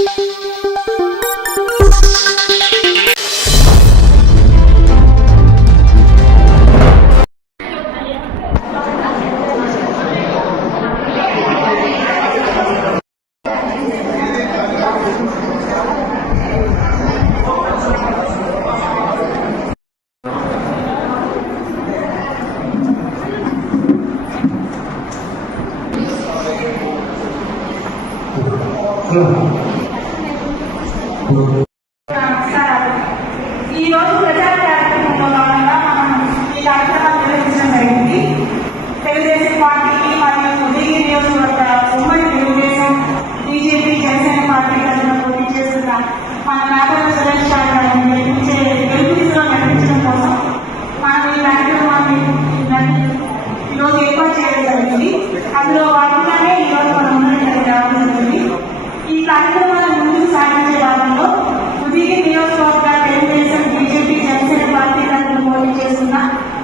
ఈ రోజు ప్రచార కార్యక్రమంలో భాగంగా మనం ఈ కార్యక్రమాన్ని నిర్వహించడం జరిగింది. తెలుగుదేశం పార్టీకి మరియు ఉదయగిరి నియోజకవర్గ ఉమ్మడి తెలుగుదేశం బీజేపీ జనసేన పార్టీ తరఫున పోటీ చేస్తున్న మన నాగర సురేష్ గారిని గెలుపులో నడిపించడం కోసం మనం ఈ కార్యక్రమాన్ని ఈరోజు ఏర్పాటు చేయడం జరిగింది. అందులో భాగంగానే ఈరోజు మనం ముందుకు రావడం జరిగింది. ఈ కార్యక్రమాన్ని ముందుకు సాగించే భాగంలో ఉదయగిరి నియోజకవర్గ తెలుగుదేశం బీజేపీ జనసేన పార్టీ తరఫున పోటీ చేస్తున్న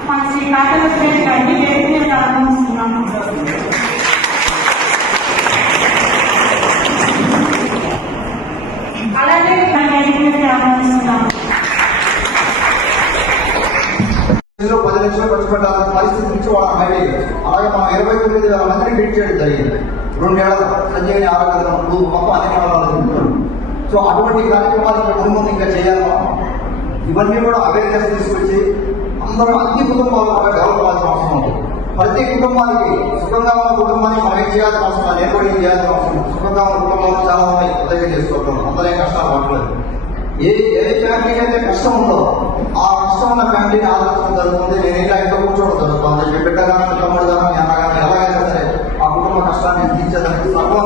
మన శ్రీ నాగర సురేష్ గారిని వేదిక మీద ఆహ్వానిస్తున్నాము. అలాగే వేదిక మీద ఆహ్వానిస్తున్నాము. 10 లక్షలు ఖర్చు పెట్టాల్సిన పరిస్థితి నుంచి వాళ్ళని బయట. అలాగే మనం 29,000 మందిని ట్రీట్ చేయడం జరిగింది. 2 ఏళ్ల సంజీవని ఆరోగ్యం మొత్తం అన్ని వాళ్ళు. సో అటువంటి కార్యక్రమాలు ముందు ఇంకా చేయాలి. ఇవన్నీ కూడా అవేర్నెస్ తీసుకొచ్చి అందరూ అన్ని కుటుంబాలు కూడా డెవలప్ అవ్వాల్సిన అవసరం ఉంది. ప్రతి కుటుంబానికి సుఖంగా ఉన్న కుటుంబానికి మనం ఏం చేయాల్సిన అవసరం లేదు, ఏర్పడి చేయాల్సిన అవసరం. సుఖంగా ఉన్న కుటుంబాలు చాలా ఉన్నాయి, ఉదయం చేసుకోవడం అందరూ ఏం కష్టాలు పడలేదు. ఏ ఫ్యామిలీకి అయితే కష్టం ఉందో ఆ కష్టం ఉన్న ఫ్యామిలీని ఆలోచించడం జరుగుతుంది. నేను ఇంకా ఇంట్లో కూర్చోవడం జరుగుతుంది. మీ బిడ్డ కానీ తమ్ముడు కానీ మీ అన్న కానీ ఎలాగైనా సరే ఆ కుటుంబ కష్టాన్ని తీర్చేదానికి సర్వం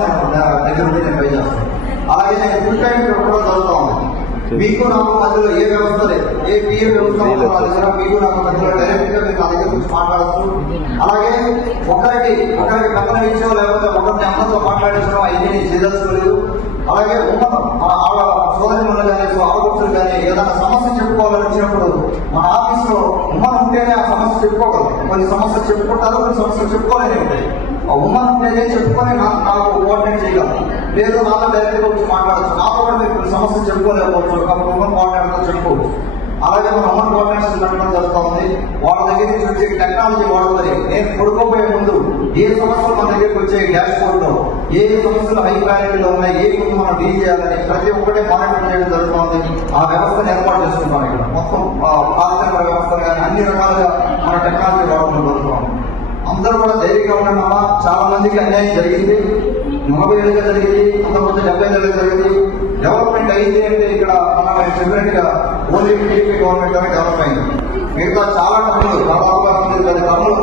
దగ్గర ఉండి నేను ట్రై చేస్తాను. అలాగే నేను ఫుల్ టైం కూడా జరుగుతూ ఉంది. మీకు నాకు మధ్యలో ఏ వ్యవస్థ లేదు, ఏ పిఏ వ్యవస్థ మీకు నాకు మధ్యలో డైరెక్ట్ గా మీరు నా దగ్గర గురించి మాట్లాడచ్చు. అలాగే ఒకరికి పక్కన ఇచ్చో లేకపోతే ఒకరిని అమ్మతో మాట్లాడించడం అవన్నీ చేయదలుచుకోలేదు. అలాగే ఉన్నతం మన సోదరులు కానీ ఆడపడుతులు కానీ ఏదైనా సమస్య చెప్పుకోవాలని వచ్చినప్పుడు మన ఆఫీసులో ఉమ్మన్ ఉంటేనే ఆ సమస్య చెప్పుకోగలరు. కొన్ని సమస్యలు చెప్పుకుంటారు, కొన్ని సమస్యలు చెప్పుకోలేని ఉంటాయి. ఆ ఉమ్మన్ ఉంటేనే చెప్పుకొని నాకు కోఆర్డినేట్ చేయగలరు. లేదు నాతో డైరెక్ట్గా వచ్చి మాట్లాడచ్చు. నాతో కూడా మీరు కొన్ని సమస్యలు చెప్పుకోలేకపోవచ్చు, కాబట్టి ఉమ్మన్ కోఆర్డినేటర్తో చెప్పుకోవచ్చు. అలాగే మన ఉమ్మన్ కోఆర్డినేషన్ పెట్టడం జరుగుతూ ఉంది. వాళ్ళ దగ్గర నుంచి వచ్చే టెక్నాలజీ వాడుకొని నేను కొడుకోపోయే ముందు ఏ సమస్యలు మన దగ్గరికి వచ్చే డాష్ బోర్డ్ లో ఏ సమస్యలు హై క్వాలిటీలో ఉన్నాయి, ఏ ముందు మనం డీల్ చేయాలని ప్రతి ఒక్కటే మానిటర్ చేయడం జరుగుతుంది. ఆ వ్యవస్థను ఏర్పాటు చేసుకుంటాం. ఇక్కడ మొత్తం పారిశ్రామిక వ్యవస్థలు కానీ అన్ని రకాలుగా మన టెక్నాలజీ వాడడం జరుగుతాం. అందరూ కూడా ధైర్యంగా ఉండడం. చాలా మందికి అన్యాయం జరిగింది, 40 ఏళ్ళుగా జరిగింది, కొంతమంది 70 ఏళ్ళుగా జరిగింది. డెవలప్మెంట్ అయింది అంటే ఇక్కడ మనం చెప్పినట్టుగా ఓన్లీ టీడీపీ గవర్నమెంట్ అనేది డెవలప్ అయింది. మిగతా చాలా టర్ములు దాదాపుగా 9 టర్ములు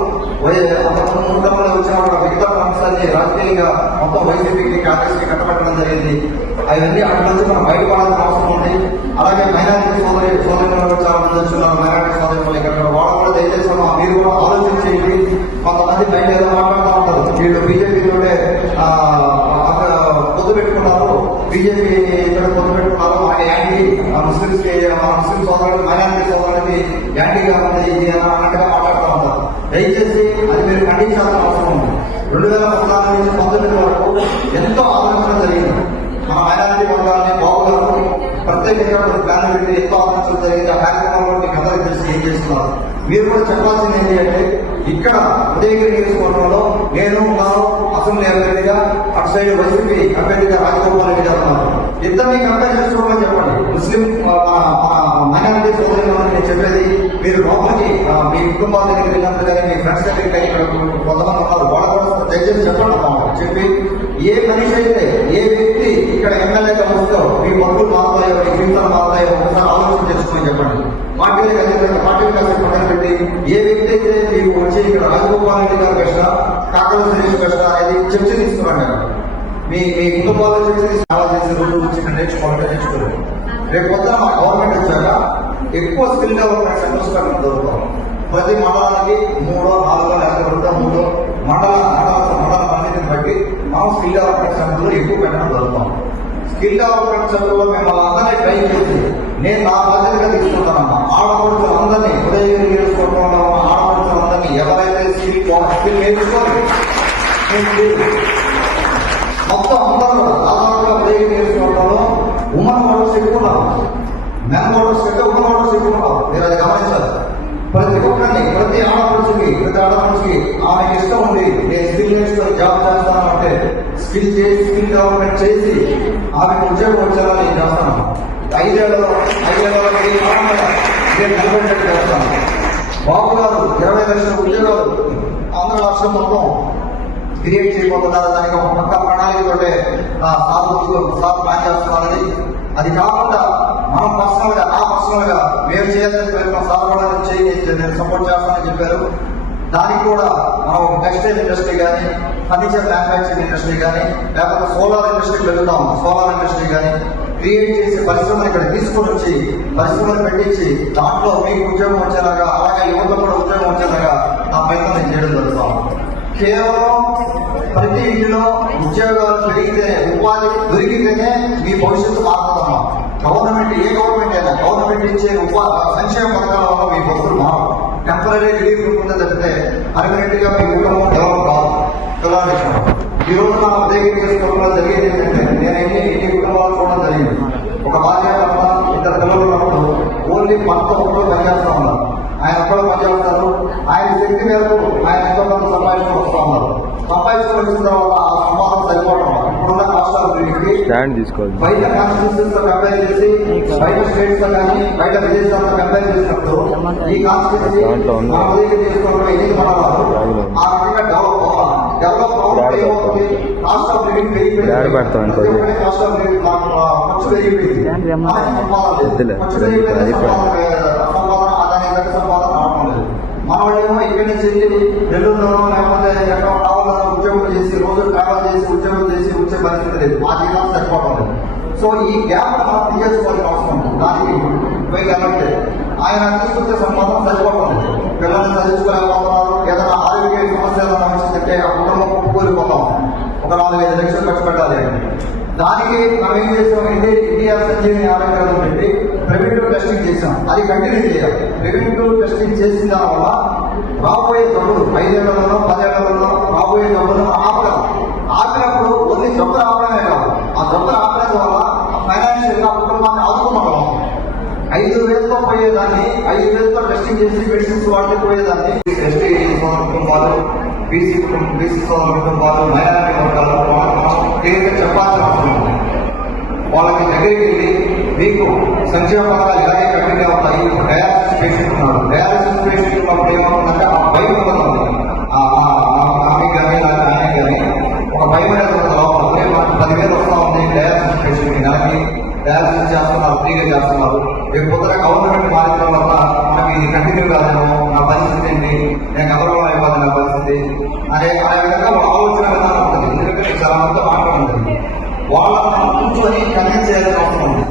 అంతకుముందు 3 టర్ములు వచ్చిన వాళ్ళ మిగతా టర్మ్స్ అన్ని రాజకీయంగా మొత్తం వైసీపీకి కాంగ్రెస్ కి కట్టబెట్టడం జరిగింది. అవన్నీ అక్కడ నుంచి మనం బయటపడాల్సిన అవసరం ఉంది. అలాగే మైనారిటీ సోదరులు చాలా మంది వచ్చున్నారు. మైనారిటీ సోదరులు ఇక్కడ వాళ్ళు కూడా దయచేసి మీరు కూడా ఆలోచించేయండి. కొంతమంది బయట ఏదో మాట్లాడుతూ ఉంటారు, వీళ్ళు బీజేపీలోనే పొద్దు పెట్టుకున్నారు, బీజేపీ ఇక్కడ పొద్దు పెట్టుకున్నారు, మాకు యాంటీ ముస్లిం సోదరులు మైనారిటీ సోదరులకి యాంటీగా ఉంది అన్నట్టుగా మాట్లాడుతూ ఉంటారు. దయచేసి అది మీరు ఖండించాల్సిన అవసరం ఉంది. 2014 నుంచి 19 వరకు ఎంతో ఆలోచన జరిగింది. మన మైనారిటీ వర్గాలని బాగుగారు ప్రత్యేకంగా ప్లాన్ పెట్టి ఎంతో ఆలోచన జరిగింది. ఆ కార్యక్రమంలో మీకు అందరికీ తెలిసి ఏం చేస్తున్నారు. మీరు కూడా చెప్పాల్సింది ఏంటి అంటే ఇక్కడ ఉదయగిరి నియోజకవర్గంలో నేను ఉన్నాను అసెంబ్లీ అభ్యర్థిగా, అటు సైడ్ వైసీపీ అభ్యర్థిగా రాజగోపాల్ రెడ్డి గారు ఉన్నారు. ఇద్దరిని కంపేర్ చేసుకోవాలని చెప్పండి. ముస్లిం మైనారిటీ సోదరులు నేను చెప్పేది మీరు లోపలికి మీ కుటుంబాల దగ్గరికి వెళ్ళినప్పుడు కానీ మీ ఫ్రెండ్స్ దగ్గరికి ఇక్కడ కొంతమంది ఉన్నారు, వాళ్ళ కూడా దయచేసి చెప్పండి. చెప్పి ఏ మనిషి అయితే ఏ వ్యక్తి ఇక్కడ ఎమ్మెల్యేగా వస్తూ మీ పనులు మారుతాయో మీ జీవితాలు మారుతాయో ఒకసారి ఆలోచన చేసుకుని చెప్పండి. పార్టీ పక్కన పెట్టి ఏ వ్యక్తి అయితే మీకు వచ్చి ఇక్కడ రాజగోపాల్ రెడ్డి గారు కష్ట కాకల సురేష్ కష్ట అనేది చర్చ తీసుకురండి. మీ కుటుంబాల్లో చర్చ చేసి రోజు నుంచి నేర్చుకోవాలంటే నేర్చుకోలేదు. రేపు పొద్దున మా గవర్నమెంట్ వచ్చాక ఎక్కువ స్కిల్ డెవలప్మెంట్ సెంటర్స్ కట్టడం దొరుకుతాం. ప్రతి మండలానికి 3, 4 లేకపోతే 3 మండల పరిస్థితిని బట్టి మనం స్కిల్ డెవలప్మెంట్ సెంటర్లు ఎక్కువ పెట్టడం జరుగుతాం. స్కిల్ డెవలప్మెంట్ సెంటర్లో మిమ్మల్ని అందరినీ ట్రై చేసి నేను నా బాధ్యతగా తీసుకుంటానమ్మా. ఆడపడుచులందరినీ ఉదయం నేర్చుకోవడంలో ఆడపడుచులందరినీ ఎవరైతే స్కిల్ నేర్చుకోవాలి మొత్తం అందరూ దాదాపుగా ఉదయం నేర్చుకోవడంలో స్కిల్ డెవలప్మెంట్ చేసి ఆమెకు ఉద్యోగం వచ్చేలా నేను చేస్తాను. 5 ఏళ్లలో నిలబెట్టేట్టు చేస్తాను. బాబు గారు 20 లక్షల ఉద్యోగాలు ఆంధ్ర రాష్ట్రం మొత్తం క్రియేట్ చేయబోతున్నారు. దానికి ఒక పక్క ప్రణాళికతోటే సార్ ప్లాన్ చేస్తున్నారని. అది కాకుండా మనం పర్సనల్ గా మేము చేయాలని ప్రయత్నం సార్ కూడా నేను సపోర్ట్ చేస్తానని చెప్పారు. దానికి కూడా మనం టెక్స్టైల్ ఇండస్ట్రీ కానీ, ఫర్నిచర్ మ్యానుఫ్యాక్చరింగ్ ఇండస్ట్రీ కానీ, లేకపోతే సోలార్ ఇండస్ట్రీకి వెళ్తాం. సోలార్ ఇండస్ట్రీ కానీ క్రియేట్ చేసి పరిశ్రమలు ఇక్కడ తీసుకొని వచ్చి పరిశ్రమలు పెట్టించి దాంట్లో మీకు ఉద్యోగం వచ్చేలాగా, అలాగే యువత కూడా ఉద్యోగం వచ్చేలాగా నా ప్రయత్నం నేను చేయడం జరుగుతాం. కేవలం ప్రతి ఇంటిలో ఉద్యోగాలు పెరిగితే, ఉపాధి దొరికితేనే మీ భవిష్యత్తు మారుతుందమ్మా. గవర్నమెంట్ అయినా గవర్నమెంట్ ఇచ్చే సంక్షేమ పథకాల వల్ల మీ బతుకులు మారు. టెంపరీ రిలీఫ్ ఉంటుందో తప్పితే పర్మనెంట్ గా మీ కుటుంబం డెవలప్ కాదు. ఈ రోజు నా ఉదయం చేసుకోవడం జరిగేది ఏంటంటే, నేను ఎన్ని కుటుంబాలు చూడడం జరిగింది. ఒక భార్య భర్త 2 పిల్లలు ఉన్నప్పుడు ఓన్లీ భర్త ఒక్కరు పనిచేస్తా ఉన్నారు. ఆయన ఒక్కరు పనిచేస్తారు. ఆయన శక్తి మేరకు ఆయన ఎంతో కొంత సంపాదించుకొని వస్తూ ఉన్నారు. సంపాదించుకొని వచ్చిన తర్వాత ఆ సంపాదన సరిపోవడం ఇప్పుడున్న కష్టాలు బయట కాన్స్టిట్యూషన్స్ తో కంపేర్ చేసి, బయట స్టేట్స్ తో కానీ బయట విదేశాలతో కంపేర్ చేసినప్పుడు ఈ కాన్స్టిట్యూన్సీ ఉదయం చేసుకోవడం ఎన్ని పడాలి ఆ రకంగా డెవలప్ అవ్వడం ఏమవుతుంది, కాస్ట్ ఆఫ్ లివింగ్ పెరిగిపోయింది. కాస్ట్ ఆఫ్ లివింగ్ ఖర్చు పెరిగిపోయింది. ఖర్చు పెరిగిపోయింది. సంపాదన దాని దగ్గర సంపాదన రావడం లేదు. మన వాళ్ళేమో ఇక్కడి నుంచి నెల్లూరులోనో లేకపోతే ఎక్కడ కావాలన్నా ఉద్యోగం చేసి రోజు ట్రావెల్ చేసి ఉద్యోగం చేసి వచ్చే పరిస్థితి లేదు. ఆ జీవితం సరిపోవడం లేదు. సో ఈ గ్యాప్ మనం తీసుకోవాల్సిన అవసరం ఉంటుంది. దానికి పోయి కాబట్టి ఆయన తీసుకొచ్చే సంపాదన సరిపోవడం లేదు. పిల్లల్ని చదివించుకోలేకపోతున్నారు. ఏదైనా ఆరోగ్య సమస్యలు వచ్చిందంటే ఆ కుటుంబం ఒప్పుకోలేకపోతాం. ఒక 4-5 లక్షలు ఖర్చు పెట్టాలి. దానికి మనం ఏం చేసాం, ఇండియా సంజీవని ఆరోగ్యం పెట్టి ప్రివెంటివ్ టెస్టింగ్ చేసాం. అది కంటిన్యూ చేయాలి. ప్రివెంటివ్ టెస్టింగ్ చేసిన దానివల్ల రాబోయే జబ్బులు 5 ఏళ్లలో 10 ఏళ్లలో రాబోయే జబ్బులను ఆపినప్పుడు ఓన్లీ జబ్బులు ఆపడమే కాదు, ఆ జబ్బులు ఆపడం వల్ల ఫైనాన్షియల్ గా కుటుంబాన్ని ఆదుకోవడం. 5,000తో పోయేదాన్ని 5,000తో టెస్టింగ్ చేసి మెడిసిన్స్ వాడితే పోయేదాన్ని ఎస్టీ కుటుంబాలు, బీసీ కుటుంబాలు, మైనారిటీ వర్గాలు వాళ్ళకి చెప్పాల్సిన అవసరం ఉంది. వాళ్ళకి దగ్గరికి వెళ్ళి మీకు సంక్షేమ పథకాలు ఇలాగే కంటిన్యూ అవుతాయి. డయాలసిస్ పేషెంట్ ఉన్నాడు. డయాలసిస్ పేషెంట్ ఉన్నప్పుడు ఏమవుతుందంటే ఆ భయం ఉంటుంది. ఆమె కానీ ఆయన కానీ ఒక భయం అనేది ఉంటుంది లోపల. మనకు 10,000 వస్తా ఉంది డయాలసిస్ పేషెంట్ నెలకి, డయాలసిస్ చేస్తున్నారు, ఫ్రీగా చేస్తున్నారు. రేపు పొద్దున గవర్నమెంట్ మారిన వల్ల మనకి ఇది కంటిన్యూ కాదేమో, నా పరిస్థితి ఏంటి, నేను గౌరవం అయిపోతుంది నా పరిస్థితి అనే విధంగా ఆలోచన విధానం ఉంటుంది. ఎందుకంటే చాలా మంది మాట్లాడుతుంది. వాళ్ళని మనం కూర్చొని కన్విన్స్ చేయాల్సిన అవసరం ఉంది.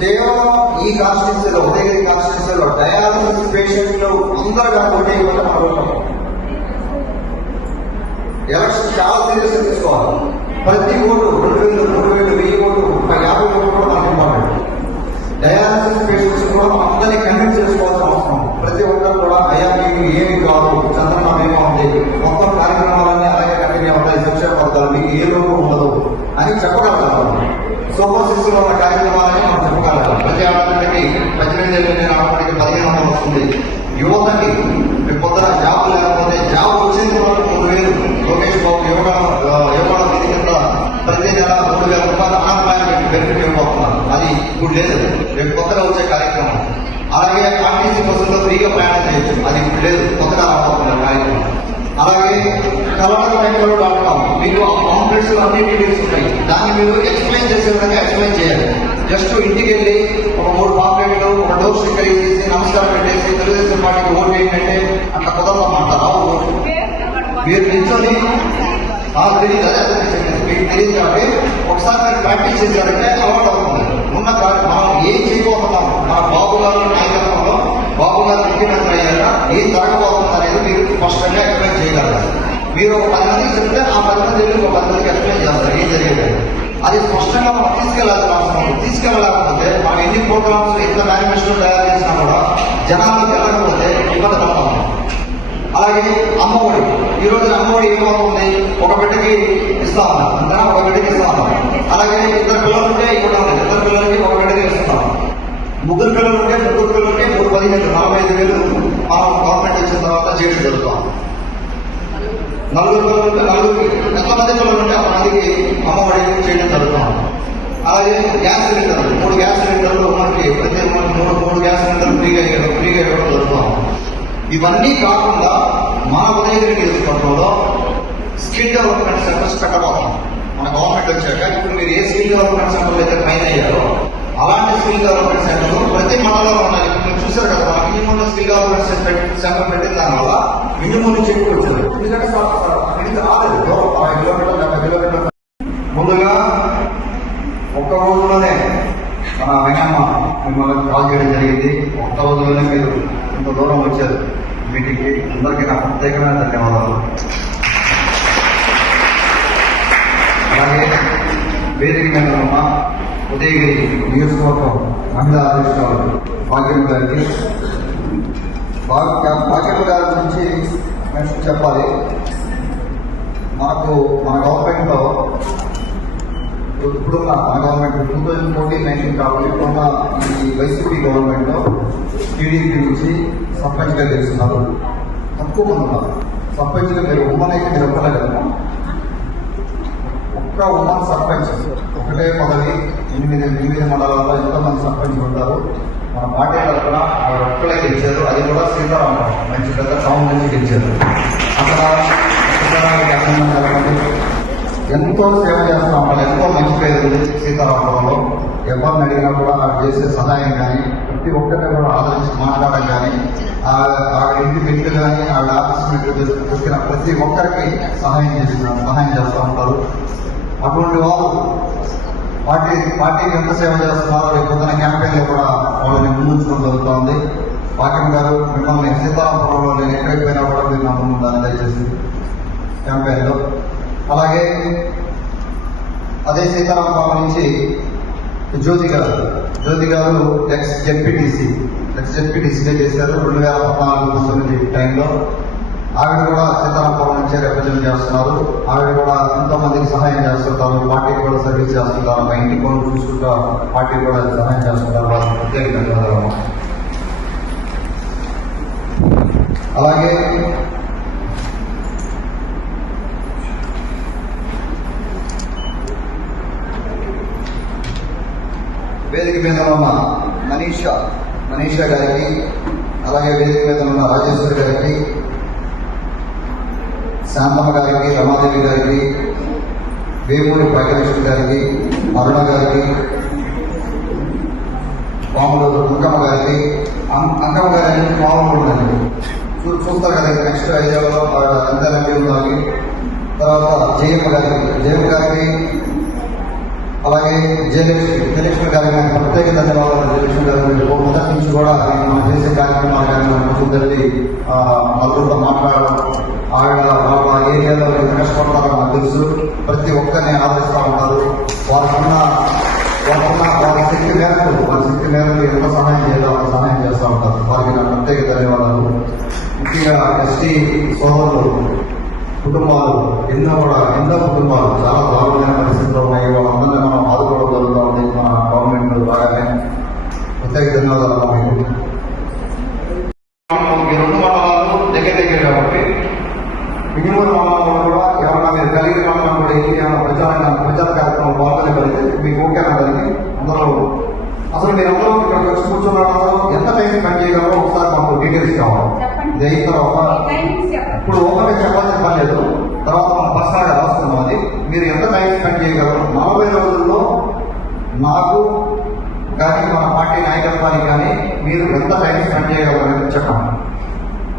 కేవలం ఈ కాన్స్టిట్యూన్సీలో, ఉదయగిరి కాన్స్టిట్యూన్సీలో డయాలసిస్ పేషెంట్లు అందరూ కాకుండా ఎలక్షన్ చాలా సీరియస్ తీసుకోవాలి. ప్రతి ఓటు 2,000, 3,000, 1,000 ఓటు, 50 ఓటు కూడా మనకు ఇంపార్టెంట్. డయాలసిస్ పేషెంట్స్ కూడా అందరినీ కన్విన్స్ చేసుకోవాల్సిన అవసరం. ప్రతి ఒక్కరు కూడా అయ్యా మీకు ఏమి కాదు, చంద్రబాబు ఏమో ఉంది, మొత్తం కార్యక్రమాలన్నీ అలాగే కంటిన్యూ అవుతాయి, సంక్షేమ పథకాలు మీకు ఏ లోపు ఉండదు అని చెప్పగలుగుతారు. సూపర్ 6 లో ఉన్న కార్యక్రమాలని మనం చెప్పగలుగుతాం. ప్రతి ఆడపిల్లకి 18 ఏళ్ళు రావడానికి 15 వస్తుంది. యువతకి పొద్దున జాబ్ లేకపోతే జాబ్ వచ్చింది కూడా 3,000 లోకేష్ బాబు యువకుల విధి కింద ప్రతి నెల 3,000 రూపాయలు అన్ఎంప్లాయ్మెంట్ బెనిఫిట్ ఇవ్వబోతున్నారు. అది ఇప్పుడు లేదు, రేపు కొత్తగా వచ్చే కార్యక్రమం. అలాగే ఆర్టీసీ బస్సుల్లో ఫ్రీగా ప్రయాణం చేయొచ్చు. అది ఇప్పుడు లేదు, కొత్తగా రాబోతున్నారు కార్యక్రమం. అలాగే కర్ణాటక.com మీకు కాంప్లెక్స్ లో అన్ని డీటెయిల్స్ ఉంటాయి. దాన్ని మీరు ఎక్స్ప్లెయిన్ చేసే విధంగా ఎక్స్ప్లెయిన్ చేయాలి. జస్ట్ ఇంటికి వెళ్ళి ఒక 3 పాంప్లెట్లు, ఒక డోర్ స్టిక్కర్ చేసి నమస్కారం పెట్టేసి తెలుగుదేశం పార్టీకి ఓటు ఏంటంటే అట్లా కుదరమాట రావు. మీరు నిల్చొని తెలియదు, అదే మీకు తెలియదు కాబట్టి ఒకసారి మీరు ప్రాక్టీస్ చేశారంటే అలవాటు అవుతుంది. ఉన్న మనం ఏం చేయబోతున్నాం, మన బాబు గారు నాయకత్వంలో బాబు గారు ముఖ్యమంత్రి అయ్యాక ఏం జరగబోతుంది అనేది మీరు స్పష్టంగా ఎక్స్ప్లెయిన్ చేయగలరు. మీరు ఒక 10 మందికి చెప్తే ఆ 10 మంది వెళ్ళి ఒక 10 మందికి ఎక్స్ప్లెయిన్ చేస్తారు ఏం జరిగేది. అది స్పష్టంగా మనం తీసుకెళ్లాల్సిన అవసరం ఉంది. తీసుకెళ్ళలేకపోతే మనం ఎన్ని ప్రోగ్రామ్స్ ఎంత మేనిఫెస్టో తయారు చేసినా కూడా జనాలకు వెళ్ళకపోతే ఇబ్బంది పడతాం. అలాగే అమ్మఒడి, ఈ రోజు అమ్మఒడి ఏమవుతుంది, ఒక బిడ్డకి ఇస్తా ఉన్నాం, అంతేనా, ఒక బిడ్డకి ఇస్తా ఉన్నాం. అలాగే 2 పిల్లలు ఉంటే ఇవ్వడం లేదు, 2 పిల్లలకి ఒక బిడ్డకి ఇస్తున్నాం. 3 పిల్లలు ఉంటే 3 పిల్లలకి 15,000, 45,000 మనం గవర్నమెంట్ ఇచ్చిన తర్వాత చేయడం జరుగుతాం. 4 పిల్లలు ఉంటే 4కి, ఎంతమంది పిల్లలు ఉంటే అంతమందికి అమ్మఒడి చేయడం జరుగుతుంది. అలాగే గ్యాస్ సిలిండర్లు 3 గ్యాస్ సిలిండర్లు మనకి ప్రతి మూడు గ్యాస్ సిలిండర్లు ఫ్రీగా ఇవ్వడం జరుగుతుంది. ఇవన్నీ కాకుండా మన ఉదయగిరి నియోజకవర్గంలో స్కిల్ డెవలప్మెంట్ సెంటర్స్ పెట్టబోతాం. మన గవర్నమెంట్ వచ్చాక ఇప్పుడు మీరు ఏ స్కిల్ డెవలప్మెంట్ సెంటర్లు అయితే పైన అయ్యారో అలాంటి స్కిల్ డెవలప్మెంట్ సెంటర్లు ప్రతి మండలంలో ఉన్నాయి. మీరు చూసారు కదా, మన మినిమం స్కిల్ డెవలప్మెంట్ సెంటర్ పెట్టిన దానివల్ల మినిమం నుంచి ఎక్కువ వచ్చారు. ఎందుకంటే అక్కడికి రాలేదు, 60 కిలోమీటర్లు 70 కిలోమీటర్లు. ముందుగా ఒక్క రోజులోనే మన వెంగమ్మ మిమ్మల్ని కాల్ చేయడం జరిగింది. ఒక్క రోజులోనే మీరు ఇంత దూరం వచ్చారు మీటింగ్కి. అందరికీ నా ప్రత్యేకమైన ధన్యవాదాలు. అలాగే వేదిక మీద ఉన్న ఉదయగిరి నియోజకవర్గం మహిళా అధ్యక్షురాలు భాగ్యం గారికి, భాగ్యం గారి గురించి చెప్పాలి. మనకు మన గవర్నమెంట్లో ఇప్పుడున్న మన గవర్నమెంట్ 2014-19 కాబట్టి ఇప్పుడున్న ఈ వైసీపీ గవర్నమెంట్లో టీడీపీ నుంచి సర్పంచ్గా గెలుస్తున్నారు. తక్కువ మంది ఉన్నారు సర్పంచ్గా. మీరు ఉమ్మన్ అయితే మీరు ఒక్కలే కదా, ఒక్క ఉమ్మన్ సర్పంచ్ ఒకటే పదవి 8 మండలాల్లో ఎంతమంది సర్పంచ్లు ఉంటారు. మన పార్టీ తరఫున ఆవిడ ఒక్కలే గెలిచారు. అది కూడా సీతారామరావు మంచి పెద్ద టౌన్ నుంచి గెలిచారు. అక్కడ ఎంతో సేవ చేస్తూ ఉంటారు. ఎంతో మంచి పేరు ఉంది సీతారామరావులో. ఎవరిని అడిగినా కూడా ఆవిడ చేసే సహాయం కానీ, ప్రతి ఒక్కరిని కూడా ఆదరించి మాట్లాడడం కానీ, ఆవిడ ఇంటి వ్యక్తులు కానీ, ఆవిడ ఆఫీస్ వ్యక్తులు వచ్చిన ప్రతి ఒక్కరికి సహాయం చేస్తూ ఉంటారు. అటువంటి వాళ్ళు పార్టీకి ఎంత సేవ చేస్తున్నారో రేపు పొద్దున క్యాంపెయిన్లో కూడా వాళ్ళని ముందుంచడం జరుగుతోంది. భాగ్యం గారు మిమ్మల్ని సీతారామపురంలో నేను ఎక్కడికి పోయినా కూడా మీరు నా ముందు ఉండాలని దయచేసి క్యాంపెయిన్లో. అలాగే అదే సీతారామపురం నుంచి జ్యోతి గారు ఎక్స్ జెడ్పీటీసీగా చేశారు 2014-19 టైంలో. ఆవిడ కూడా సీతారామపురం నుంచే రిప్రజెంట్ చేస్తున్నారు. ఆవిడ కూడా ఎంతో మందికి సహాయం చేస్తుంటారు, పార్టీకి కూడా సర్వీస్ చేస్తుంటారు, మా ఇంటి పనులు చూసుకుంటా పార్టీకి కూడా సహాయం చేస్తుంటారు. వాళ్ళకి ప్రత్యేక ధన్యవాదాలు. అలాగే వేదిక మీద ఉన్న మనీషా గారికి, అలాగే వేదిక మీద ఉన్న రాజేశ్వరి గారికి, శాంతమ్మ గారికి, రమాదేవి గారికి, వేమూరి భాగ్యలక్ష్మి గారికి, అరుణ గారికి, పాములు అంకమ్మ గారికి, అంకమ్మ గారి పాములు ఉండండి చూస్తారు కదా, నెక్స్ట్ 5 ఏళ్ళలో అంతేనండి ఉండాలి. తర్వాత జయమ్మ గారికి, అలాగే జయలక్ష్మి గారికి నాకు ప్రత్యేక ధన్యవాదాలు. జయలక్ష్మి గారి మొదటి నుంచి కూడా మనం చేసే కార్యక్రమాలు కానీ మనం చూడండి నలుగురితో మాట్లాడడం, ఆవిడ వాళ్ళ ఏరియాలో ఎంత కష్టపడతారో నాకు తెలుసు. ప్రతి ఒక్కరిని ఆదరిస్తూ ఉంటారు. వాళ్ళకున్న వాళ్ళ శక్తి మేరకు ఎంత సహాయం చేయాలో వాళ్ళ సహాయం చేస్తూ ఉంటారు. వారికి నాకు ప్రత్యేక ధన్యవాదాలు. ముఖ్యంగా ఎస్టీ సోదరులు కుటుంబాలు ఎన్నో కుటుంబాలు చాలా దారుణమైన పరిస్థితుల్లో ఉన్నాయి. వాళ్ళందరినీ మనం ఆదుకోవడం జరుగుతూ ఉంది మన గవర్నమెంట్ బాగానే. ప్రత్యేక ధన్యవాదాలు. ఈ 2 మండలాలు దగ్గర కాబట్టి మినిమం మండలంలో కూడా ఎవరన్నా మీరు కలిగిన మండలం కూడా ఏమైనా ప్రచార కార్యక్రమం పాల్గొనగలిగితే మీకు ఓకేనా కలిగి అందరూ అసలు మీరు అందరూ ఇక్కడికి వచ్చి కూర్చున్నారు, ఎంత టైం స్పెండ్ చేయగలరో ఒకసారి మాకు డీటెయిల్స్ కావాలి. ఇది అయిన తర్వాత ఇప్పుడు ఓపెన్గా చెప్పాల్సిన పని లేదు, తర్వాత మనం పర్సనల్గా రాస్తున్నాం. అది మీరు ఎంత టైం స్పెండ్ చేయగలరు 40 రోజుల్లో నాకు కానీ మన పార్టీ నాయకత్వానికి కానీ మీరు ఎంత టైం స్పెండ్ చేయగలరు అనేది చెప్పండి.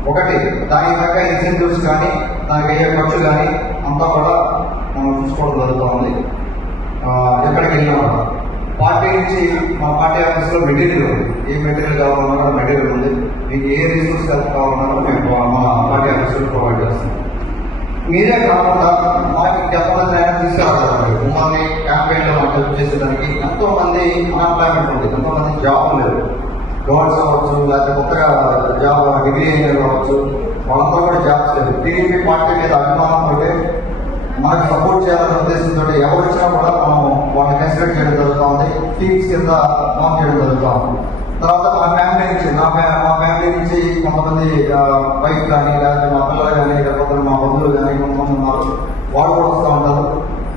ఒకటి దానికి తగ్గ ఇన్సెంటివ్స్ కానీ దానికి అయ్యే ఖర్చు కానీ అంతా కూడా మనం చూసుకోవడం జరుగుతూ ఉంది. ఎక్కడికి వెళ్ళినా పార్టీ నుంచి మా పార్టీ ఆఫీస్లో మెటీరియల్ ఉంది. ఏ మెటీరియల్ కావాలన్నా కూడా మెటీరియల్ ఉంది. మీకు ఏ రిసోర్స్ కావాలన్నా కూడా మేము మా పార్టీ ఆఫీస్లో ప్రొవైడ్ చేస్తాం. మీరే కాకుండా మాకు చెప్పాలని తీసుకురావాలి. మమ్మల్ని క్యాంపెయిన్లో మనం హెల్ప్ చేసేదానికి ఎంతో మంది అన్ఎంప్లాయ్మెంట్ ఉంది, ఎంతో మంది జాబ్ లేదు. గవర్నర్స్ అవ్వచ్చు, లేకపోతే కొత్తగా జాబ్ డిగ్రీ అయిన కావచ్చు, వాళ్ళందరూ కూడా జాబ్స్ లేదు. టీడీపీ పార్టీ మీద అభిమానం ఉంటే మనకు సపోర్ట్ చేయాలనే ఉద్దేశంతో ఎవరు వచ్చినా కూడా మనం వాళ్ళని కన్సిడర్ చేయడం జరుగుతూ ఉంది. టీమ్స్ కింద ఫామ్ చేయడం జరుగుతూ ఉంది. తర్వాత మా ఫ్యామిలీ నుంచి మా ఫ్యామిలీ నుంచి కొంతమంది వైఫ్ కానీ, లేకపోతే మా పిల్లలు కానీ, లేకపోతే మా బంధువులు కానీ కొంతమంది ఉన్నారు. వాళ్ళు కూడా వస్తూ ఉంటారు.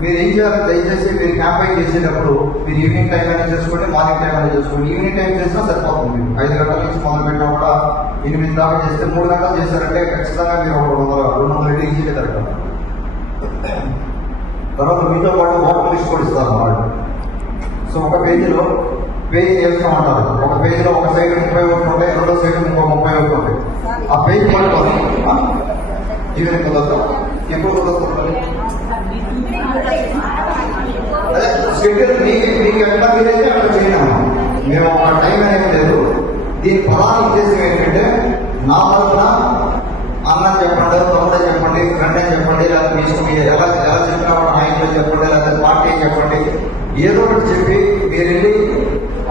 మీరు ఏం చేయాలి, దయచేసి మీరు క్యాంపెయిన్ చేసేటప్పుడు మీరు ఈవినింగ్ టైం అనేది చేసుకోండి, మార్నింగ్ టైం అనేది చేసుకోండి. ఈవినింగ్ టైం చేసినా సరిపోతుంది. 5 గంటల నుంచి మొదలు పెట్టినా కూడా 8 దాకా చేస్తే 3 గంటలు చేశారంటే ఖచ్చితంగా మీరు 200 ఈజీగా జరగదు. తర్వాత మీతో పాటు ఓపెన్ లిస్ట్ కూడా ఇస్తారు వాళ్ళు. సో ఒక పేజీలో పేజీ చేస్తూ ఉంటారు. ఒక పేజీలో ఒక సైడ్ 30 ఓట్లు ఉంటాయి, రెండో సైడ్ ఇంకో 30 ఓట్లు ఉంటాయి. ఆ పేజీ పట్టుకొని ఈవినింగ్ కుదరదు, ఎప్పుడు కుదరదు. అదే షెడ్యూల్ మీకు ఎట్లా మీరైతే అట్లా చేయము. మేము ఒక టైం అనేది లేదు. దీని ప్రధాన ఉద్దేశం ఏంటంటే నా తరఫున అన్న చెప్పండి, తమ్ముడే చెప్పండి, ఫ్రెండ్ అని చెప్పండి, లేకపోతే మీ ఇష్టం ఎలా చెప్పినా కూడా నాయకులు చెప్పండి, లేకపోతే పార్టీ చెప్పండి, ఏదో ఒకటి చెప్పి మీరు వెళ్ళి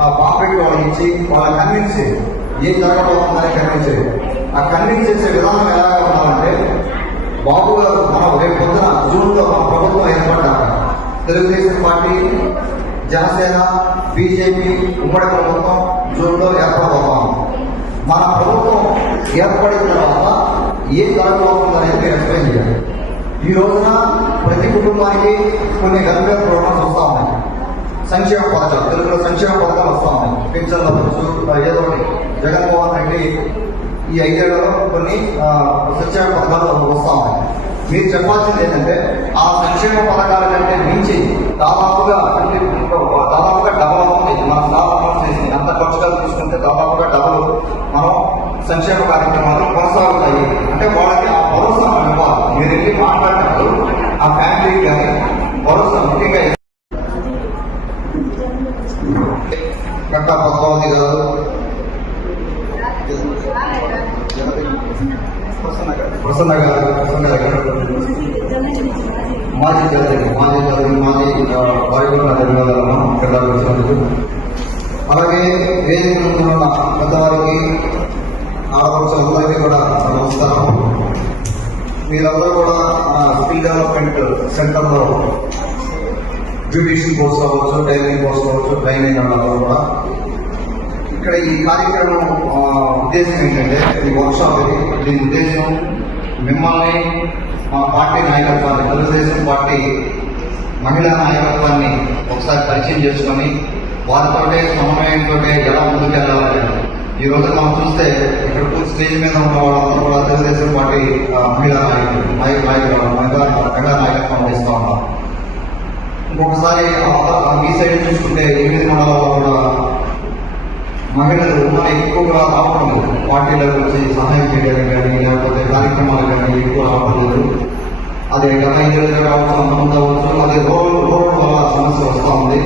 ఆ పాంపెట్ వాళ్ళకి ఇచ్చి వాళ్ళ కన్విన్స్ ఏం జరగబోతుందని కన్విన్స్ ఆ కన్విన్స్ చేసే విధానం ఎలాగా ఉండాలంటే, బాబు గారు మనం రేపు పొద్దున జూన్లో మన ప్రభుత్వం ఏర్పడ్డాక తెలుగుదేశం పార్టీ, జనసేన, బీజేపీ ఉమ్మడి ప్రభుత్వం జూన్లో ఏర్పడబోతాం. మన ప్రభుత్వం ఏర్పడిన తర్వాత ఏం జరగబోతుందనేది మీరు ఎక్స్ప్లెయిన్ చేయాలి. ఈ రోజున ప్రతి కుటుంబానికి కొన్ని వెల్ఫేర్ ప్రోగ్రామ్స్ వస్తూ ఉన్నాయి. సంక్షేమ పథకాలు, తెలుగులో సంక్షేమ పథకాలు వస్తూ ఉన్నాయి. పింఛన్ల ఖర్చు ఏదో ఒకటి. జగన్మోహన్ రెడ్డి ఈ 5 ఏళ్లలో కొన్ని సంక్షేమ పథకాలు వస్తూ ఉన్నాయి. మీరు చెప్పాల్సింది ఏంటంటే ఆ సంక్షేమ పథకాల కంటే మించి దాదాపుగా డబల్ అవుతుంది. మనం అమలు చేసి అంత ఖర్చుగా చూసుకుంటే దాదాపుగా డబల్ మనం సంక్షేమ కార్యక్రమాలు కొనసాగుతాయి. అంటే వాళ్ళకి ఆ భరోసా ఇవ్వాలి. మీరు వెళ్ళి మాట్లాడినప్పుడు ఆ ఫ్యామిలీకి కానీ భరోసా ముఖ్యంగా గట్టా పద్మావతి గారు, ప్రసన్న గారు, మాజీ వాయుగుండ ధన్యవాదాలను పెద్దలకు. అలాగే వేదిక ముందు ఉన్న పెద్దవారికి, ఆడపడుచులందరికీ కూడా నమస్కారం. మీరందరూ కూడా స్కిల్ డెవలప్మెంట్ సెంటర్లో బ్యూటిషియన్ కోర్స్ అవ్వచ్చు, టైలరింగ్ కోర్స్ అవ్వచ్చు, ట్రైనింగ్ అన్నారు కూడా. ఇక్కడ ఈ కార్యక్రమం ఉద్దేశం ఏంటంటే, ఈ వర్క్షాప్ ఇది. దీని ఉద్దేశం మిమ్మల్ని, మా పార్టీ నాయకత్వాన్ని, తెలుగుదేశం పార్టీ మహిళా నాయకత్వాన్ని ఒకసారి పరిచయం చేసుకొని వారితోటే సమన్వయంతో ఎలా ముందుకు వెళ్ళాలి. ఈ రోజు మనం చూస్తే ఇక్కడ స్టేజ్ మీద ఉన్న వాళ్ళందరూ కూడా తెలుగుదేశం పార్టీ మహిళా నాయకత్వం వహిస్తూ ఉంటాం. ఇంకొకసారి మీ సైడ్ చూసుకుంటే 8 మండలాల్లో కూడా మహిళలు మన ఎక్కువగా రావడం లేదు. పార్టీల గురించి సహాయం చేయడం కానీ లేకపోతే కార్యక్రమాలు కానీ ఎక్కువ రావడం లేదు. అదే గత 5 ఏళ్ళుగా కావచ్చు, అంతమంది అవ్వచ్చు. అదే రోడ్ వల్ల సమస్య వస్తూ ఉంది.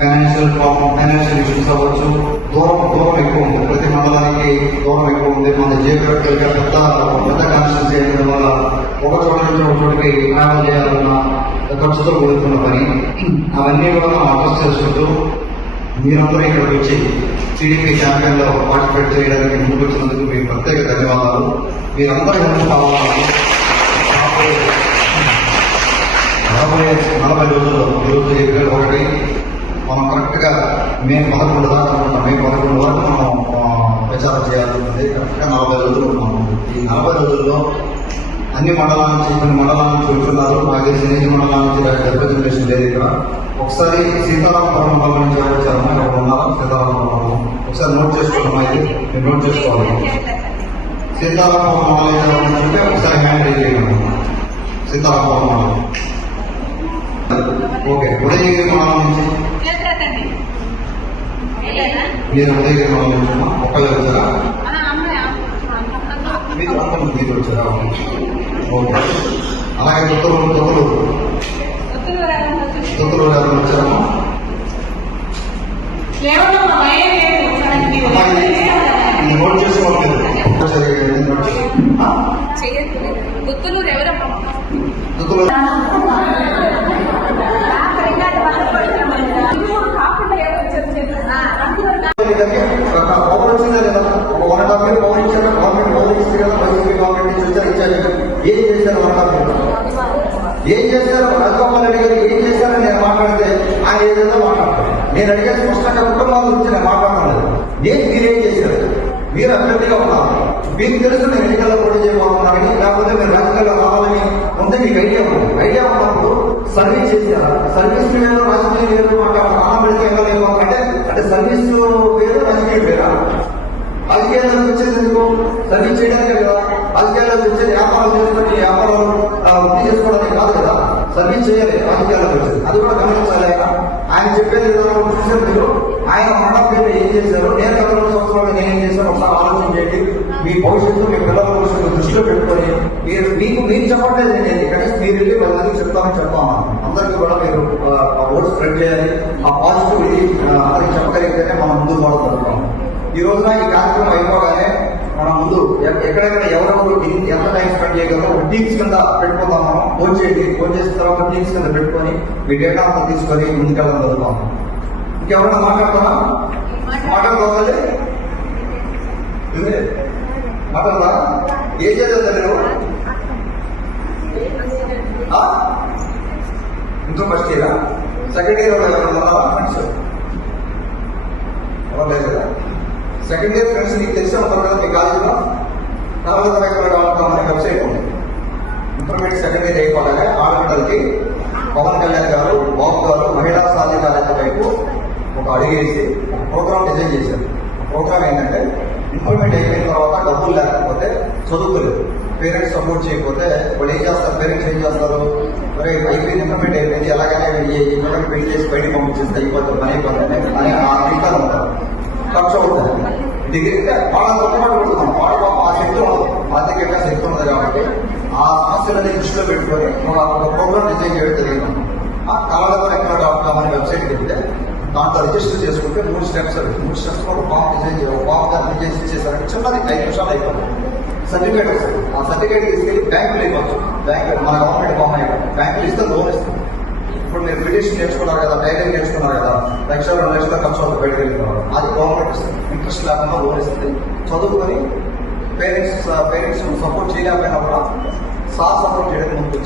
ఫైనాన్షియల్ ఇష్యూస్ అవ్వచ్చు. దూరం ఎక్కువ ఉంది. ప్రతి మండలానికి దూరం ఎక్కువ ఉంది. మన జియోగ్రఫికల్గా పెద్ద కాన్స్టిట్యూన్సీ చేయడం వల్ల ఒక చోట నుంచి ఒక చోటికి ట్రావెల్ చేయాలన్న ఖర్చుతో కూడుకున్న పని. అవన్నీ కూడా మనం అడ్రస్ చేసుకుంటూ మీరందరూ ఇక్కడికి వచ్చి టీడీపీ క్యాంపెయిన్లో పార్టిసిపేట్ చేయడానికి ముందుకు వచ్చినందుకు మీకు ప్రత్యేక ధన్యవాదాలు. మీరందరూ హెల్ప్ కావాలని రాబోయే 40 రోజుల్లో ఈరోజు ఏప్రిల్ 1 మనం కరెక్ట్గా మే 11 దాకా అనుకుంటాం. మే 11 వరకు మనం ప్రచారం చేయాల్సి ఉంటుంది. కరెక్ట్గా 40 రోజులు ఉన్నాము. ఈ 40 రోజుల్లో అన్ని మండలాల నుంచి, కొన్ని మండలాల నుంచి వెళ్తున్నారు. నాకు తెలిసి 8 మండలాల నుంచి రిప్రజెంటేషన్ లేదు ఇక్కడ. ఒకసారి సీతారామపురం మండలం నుంచి వచ్చారు. అక్కడ ఉన్నారు సీతారామపురం మండలం. ఒకసారి నోట్ చేసుకున్నామా? ఇది మీరు నోట్ చేసుకోవాలి. సీతారామపురం మండలం అంటే ఒకసారి హ్యాండ్ రైజ్ చేయండి. సీతారామపురం మండలం. ఓకే. ఉదయగిరి మండలం నుంచి మీరు ఉదయగిరి మండలం నుంచి ఒక్కళ్ళు వచ్చారా? మీరు వచ్చారా? ఓకే. అలాగే తొత్తులూరు ఎవరు వచ్చారమ్మా? నోట్ చేసుకోవాలి. పవర్ వచ్చిందే కదా. ఒక 1.5 year పవర్ ఇచ్చాక గవర్నమెంట్ పవర్ ఇస్తుంది కదా. వైసీపీ గవర్నమెంట్ నుంచి వచ్చారు, ఇచ్చారు. ఏం చేశారు? 1.5 year ఏం చేశారు? రాజగోపాల్ రెడ్డి గారు ఏం చేశారని నేను మాట్లాడితే ఆయన ఏదేదో మాట్లాడతారు. నేను అడిగే స్పష్టంగా కుటుంబాల గురించి నేను మాట్లాడలేదు. మీరేం చేశారు? మీరు అభ్యర్థిగా ఉన్నారు. మీకు తెలుసు నేను ఎన్నికల్లో పోటీ చేయబోతున్నానని, లేకపోతే మీరు రాజకీయాల్లో రావాలని ఉంటే మీకు ఐడియా ఉంది. ఐడియా ఉన్నప్పుడు సర్వీస్ చేసేయాలి. సర్వీస్ వేరు రాజకీయం వేరు అంటే ప్రాణం పెడితే ఎక్కలేదు అంటే సర్వీస్ వేరు రాజకీయం వేరా? రాజకీయాల్లో వచ్చేది ఎందుకు? సర్వీస్ చేయడానికే కదా. రాజకీయాల్లో వచ్చేది వ్యాపారాలు చేసుకుని వ్యాపారాలు వృద్ధి చేసుకోవడానికి కాదు కదా. సర్వీస్ చేయాలి రాజకీయాల్లో వచ్చేది. అది కూడా గమనించాలి. ఆయన చెప్పేది చూసారు మీరు. ఆయన మరణం పేరు ఏం చేశారు, నేను గత 2 సంవత్సరాలు నేను ఏం చేశాను ఒకసారి ఆలోచన చేయండి. మీ భవిష్యత్తు, మీ పిల్లల భవిష్యత్తు దృష్టిలో పెట్టుకొని మీరు చెప్పట్లేదు. నేను ఇక్కడ మీరు వెళ్ళి 10 మందికి చెప్తాను. అందరికీ కూడా మీరు ఓట్స్ స్ప్రెడ్ చేయాలి. ఆ పాజిటివిటీ అందరికి చెప్పగలిగితేనే మనం ముందుకు పోగలుగుతాం. ఈ రోజున ఈ కార్యక్రమం అయిపోగానే మనం ముందు ఎక్కడెక్కడ ఎవరెవరు ఎంత టైం స్పెండ్ చేయగలరో టీమ్స్ కింద పెట్టుకుందాం. మనం ఫోన్ చేయండి. ఫోన్ చేసిన తర్వాత టీమ్స్ కింద పెట్టుకొని మీ డేటా అంతా తీసుకొని ముందుకెళ్ళడం జరుగుతాం. ఇంకెవరైనా మాట్లాడుతున్నా? మాట్లాడుకోవాలి. మాట్లాడదా? ఏం చేద్దా మీరు? ఇంకో ఫస్ట్ ఇయరా? సెకండ్ ఇయర్ ఫ్రెండ్స్ ఎవరు లేదు కదా? సెకండ్ ఇయర్ ఫ్రెండ్స్ నీకు తెలిసే ఉంటారు కదా. మీ కాలేజీలో నవరత్న వెబ్సైట్ ఉంది. ఇంటర్మీడియట్ సెకండ్ ఇయర్ అయిపోగానే ఆడపిల్లలకి పవన్ కళ్యాణ్ గారు, బాబు గారు మహిళా సాధికారత వైపు ఒక అడిగేసి ఒక ప్రోగ్రామ్ డిజైన్ చేశారు. ప్రోగ్రామ్ ఏంటంటే ఇంప్లిమెంట్ అయిపోయిన తర్వాత డబ్బులు లేకపోతే చదువుకోలేదు, పేరెంట్స్ సపోర్ట్ చేయకపోతే వాళ్ళు ఏం చేస్తారు? పేరెంట్స్ ఏం చేస్తారు? మరి అయిపోయింది, ఇంప్లిమెంట్ అయిపోయింది, ఎలాగైనా ఇంప్లిమెంట్ పెళ్లి చేసి బయటకు పంపించేస్తే అయిపోతుంది, పని అయిపోతుంది అని ఆ దింకాలు ఉంటారు. ఖర్చు అవుతుంది. డిగ్రీ వాళ్ళ తొట్టుబాటు పెడుతున్నాం. వాళ్ళ ఆ శక్తి ఉండదు, ఆర్థికంగా శక్తి ఉండదు. కాబట్టి ఆ సమస్యలని దృష్టిలో పెట్టుకొని ఒక ప్రోగ్రామ్ డిజైన్ చేయడం జరిగింది. కళలతో ఎక్కడ డాక్టర్ అనే వెబ్సైట్ వెళ్తే దాంట్లో రిజిస్టర్ చేసుకుంటే 3 స్టెప్స్ ఒక ఫామ్ డిజైన్ చేయాలి. ఫామ్ దాన్ని డిజైన్ చేశారంటే చిన్నది 5 నిమిషాలు అయిపోతుంది. సర్టిఫికేట్ వస్తుంది. ఆ సర్టిఫికేట్ తీసుకెళ్ళి బ్యాంకులు ఇవ్వచ్చు. బ్యాంక్ మన గవర్నమెంట్ ఫామ్ అయిపోతుంది. బ్యాంకులు ఇస్తే లోన్ ఇస్తుంది. ఇప్పుడు మీరు బ్రిటిష్ నేర్చుకున్నారు కదా, టైలరింగ్ నేర్చుకున్నారు కదా, 1 లక్ష 2 లక్షల ఖర్చు అవుతుంది బయటకు వెళ్ళిపోవాలి. అది గవర్నమెంట్ ఇస్తుంది. ఇంట్రెస్ట్ లేకుండా లోన్ ఇస్తుంది. చదువుకొని పేరెంట్స్ సపోర్ట్ చేయలేకపోయినా కూడా సార్ సపోర్ట్ చేయడానికి ముందు